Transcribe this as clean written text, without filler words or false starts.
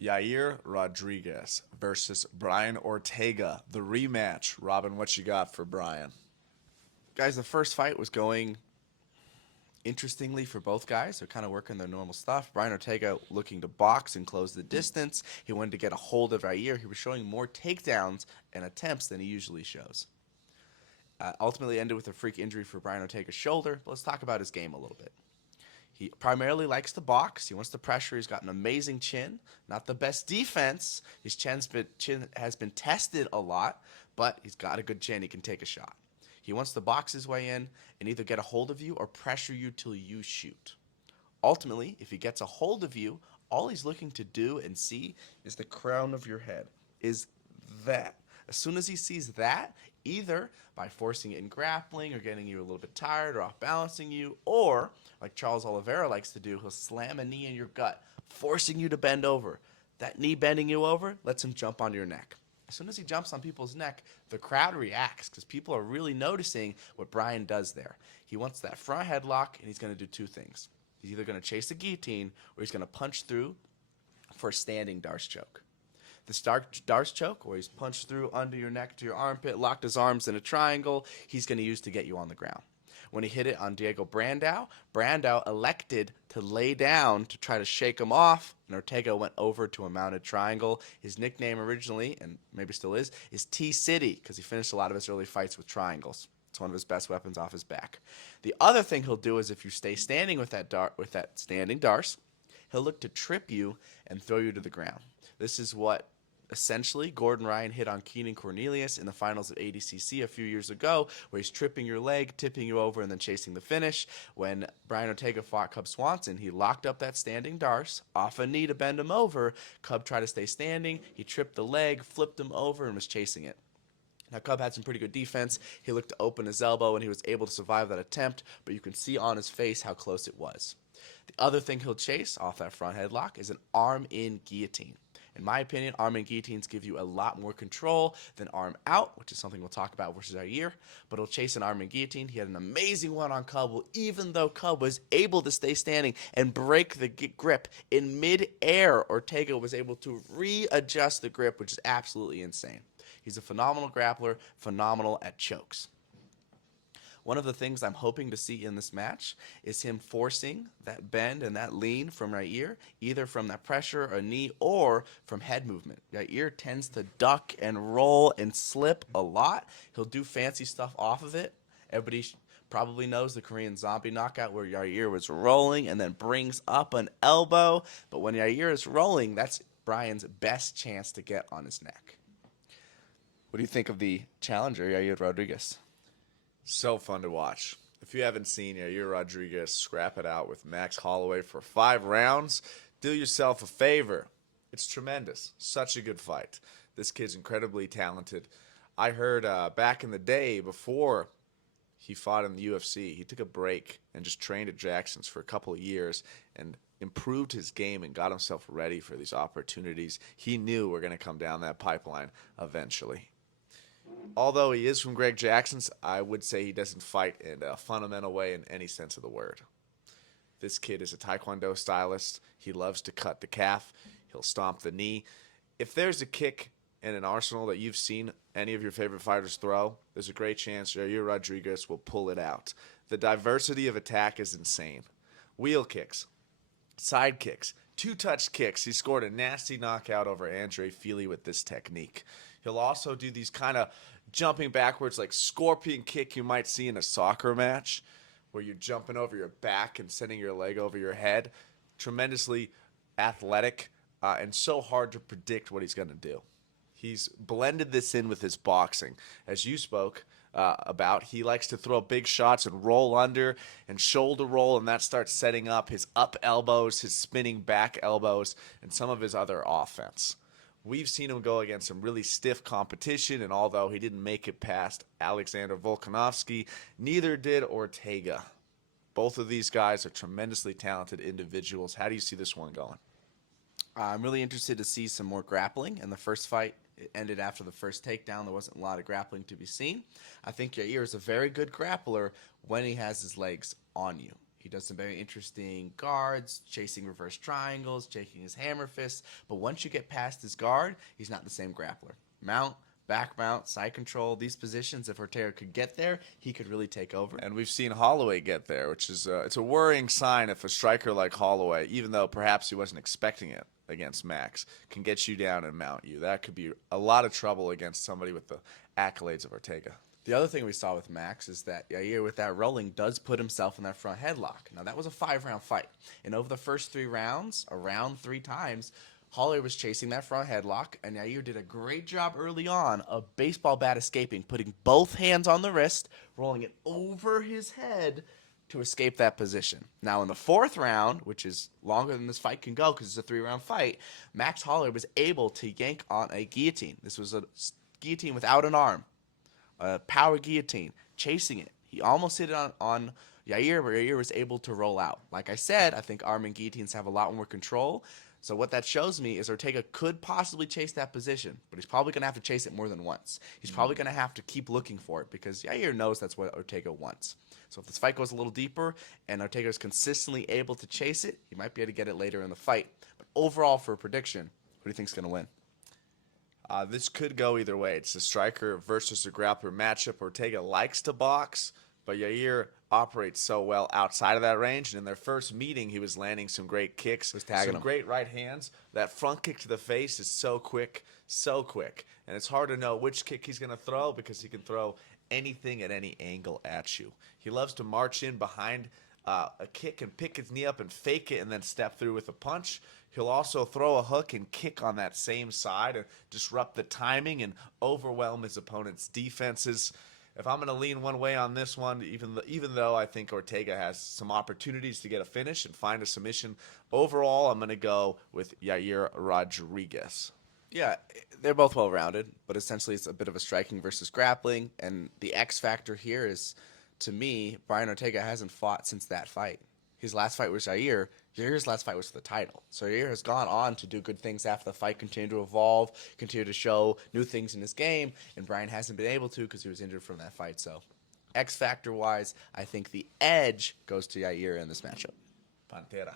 Yair Rodriguez versus Brian Ortega, the rematch. Robin, what you got for Brian? Guys, the first fight was going interestingly for both guys. They're kind of working their normal stuff. Brian Ortega looking to box and close the distance. He wanted to get a hold of Yair. He was showing more takedowns and attempts than he usually shows. Ultimately ended with a freak injury for Brian Ortega's shoulder. But let's talk about his game a little bit. He primarily likes to box. He wants the pressure. He's got an amazing chin. Not the best defense. His chin has been tested a lot, but he's got a good chin. He can take a shot. He wants to box his way in and either get a hold of you or pressure you till you shoot. Ultimately, if he gets a hold of you, all he's looking to do and see is the crown of your head. Is that. As soon as he sees that, either by forcing it in grappling or getting you a little bit tired or off balancing you, or like Charles Oliveira likes to do, he'll slam a knee in your gut, forcing you to bend over. That knee bending you over lets him jump onto your neck. As soon as he jumps on people's neck, the crowd reacts because people are really noticing what Brian does there. He wants that front headlock, and he's going to do two things. He's either going to chase the guillotine or he's going to punch through for a standing Darce choke. The Darce choke, where he's punched through under your neck to your armpit, locked his arms in a triangle, he's going to use to get you on the ground. When he hit it on Diego Brandao elected to lay down to try to shake him off, and Ortega went over to a mounted triangle. His nickname originally, and maybe still is T-City, because he finished a lot of his early fights with triangles. It's one of his best weapons off his back. The other thing he'll do is if you stay standing with that standing Darce, he'll look to trip you and throw you to the ground. This is what essentially Gordon Ryan hit on Keenan Cornelius in the finals of ADCC a few years ago, where he's tripping your leg, tipping you over, and then chasing the finish. When Brian Ortega fought Cub Swanson, he locked up that standing Darce off a knee to bend him over. Cub tried to stay standing. He tripped the leg, flipped him over, and was chasing it. Now, Cub had some pretty good defense. He looked to open his elbow, and he was able to survive that attempt, but you can see on his face how close it was. The other thing he'll chase off that front headlock is an arm-in guillotine. In my opinion, arm-in guillotines give you a lot more control than arm-out, which is something we'll talk about versus Yair, but he'll chase an arm-in guillotine. He had an amazing one on Cub, even though Cub was able to stay standing and break the grip in mid-air. Ortega was able to readjust the grip, which is absolutely insane. He's a phenomenal grappler, phenomenal at chokes. One of the things I'm hoping to see in this match is him forcing that bend and that lean from Yair, either from that pressure, a knee, or from head movement. Yair tends to duck and roll and slip a lot. He'll do fancy stuff off of it. Everybody probably knows the Korean zombie knockout where Yair was rolling and then brings up an elbow. But when Yair is rolling, that's Brian's best chance to get on his neck. What do you think of the challenger, Yair Rodriguez? So fun to watch. If you haven't seen Yair Rodriguez scrap it out with Max Holloway for 5 rounds, do yourself a favor. It's tremendous. Such a good fight. This kid's incredibly talented. I heard back in the day before he fought in the UFC, he took a break and just trained at Jackson's for a couple of years and improved his game and got himself ready for these opportunities he knew were going to come down that pipeline eventually. Although he is from Greg Jackson's, I would say he doesn't fight in a fundamental way in any sense of the word. This kid is a Taekwondo stylist. He loves to cut the calf. He'll stomp the knee. If there's a kick in an arsenal that you've seen any of your favorite fighters throw, there's a great chance Yair Rodriguez will pull it out. The diversity of attack is insane. Wheel kicks, side kicks, two-touch kicks. He scored a nasty knockout over Andre Fili with this technique. He'll also do these kind of jumping backwards like scorpion kick you might see in a soccer match where you're jumping over your back and sending your leg over your head. Tremendously athletic and so hard to predict what he's going to do. He's blended this in with his boxing. As you spoke about, he likes to throw big shots and roll under and shoulder roll, and that starts setting up his up elbows, his spinning back elbows, and some of his other offense. We've seen him go against some really stiff competition, and although he didn't make it past Alexander Volkanovski, neither did Ortega. Both of these guys are tremendously talented individuals. How do you see this one going? I'm really interested to see some more grappling. In the first fight, it ended after the first takedown. There wasn't a lot of grappling to be seen. I think Yair is a very good grappler when he has his legs on you. He does some very interesting guards, chasing reverse triangles, chasing his hammer fists. But once you get past his guard, he's not the same grappler. Mount, back mount, side control, these positions, if Ortega could get there, he could really take over. And we've seen Holloway get there, which is it's a worrying sign if a striker like Holloway, even though perhaps he wasn't expecting it against Max, can get you down and mount you. That could be a lot of trouble against somebody with the accolades of Ortega. The other thing we saw with Max is that Yair, with that rolling, does put himself in that front headlock. Now, that was a 5-round fight. And over the first 3 rounds, around 3 times, Holloway was chasing that front headlock, and Yair did a great job early on of baseball bat escaping, putting both hands on the wrist, rolling it over his head to escape that position. Now, in the 4th round, which is longer than this fight can go because it's a 3-round fight, Max Holloway was able to yank on a guillotine. This was a guillotine without an arm. A power guillotine, chasing it. He almost hit it on Yair, but Yair was able to roll out. Like I said, I think arm and guillotines have a lot more control. So what that shows me is Ortega could possibly chase that position, but he's probably going to have to chase it more than once. He's probably going to have to keep looking for it because Yair knows that's what Ortega wants. So if this fight goes a little deeper and Ortega is consistently able to chase it, he might be able to get it later in the fight. But overall, for a prediction, who do you think is going to win? This could go either way. It's a striker versus a grappler matchup. Ortega likes to box, but Yair operates so well outside of that range. And in their first meeting, he was landing some great kicks, tagging some him. great right hands. That front kick to the face is so quick, so quick. And it's hard to know which kick he's going to throw because he can throw anything at any angle at you. He loves to march in behind a kick and pick his knee up and fake it and then step through with a punch. He'll also throw a hook and kick on that same side and disrupt the timing and overwhelm his opponent's defenses. If I'm going to lean one way on this one, even though I think Ortega has some opportunities to get a finish and find a submission, overall I'm going to go with Yair Rodriguez. Yeah, they're both well-rounded, but essentially it's a bit of a striking versus grappling. And the X factor here is, to me, Brian Ortega hasn't fought since that fight. His last fight was Yair. Yair's last fight was for the title. So Yair has gone on to do good things after the fight, continue to evolve, continue to show new things in his game, and Brian hasn't been able to because he was injured from that fight. So X factor-wise, I think the edge goes to Yair in this matchup. Pantera.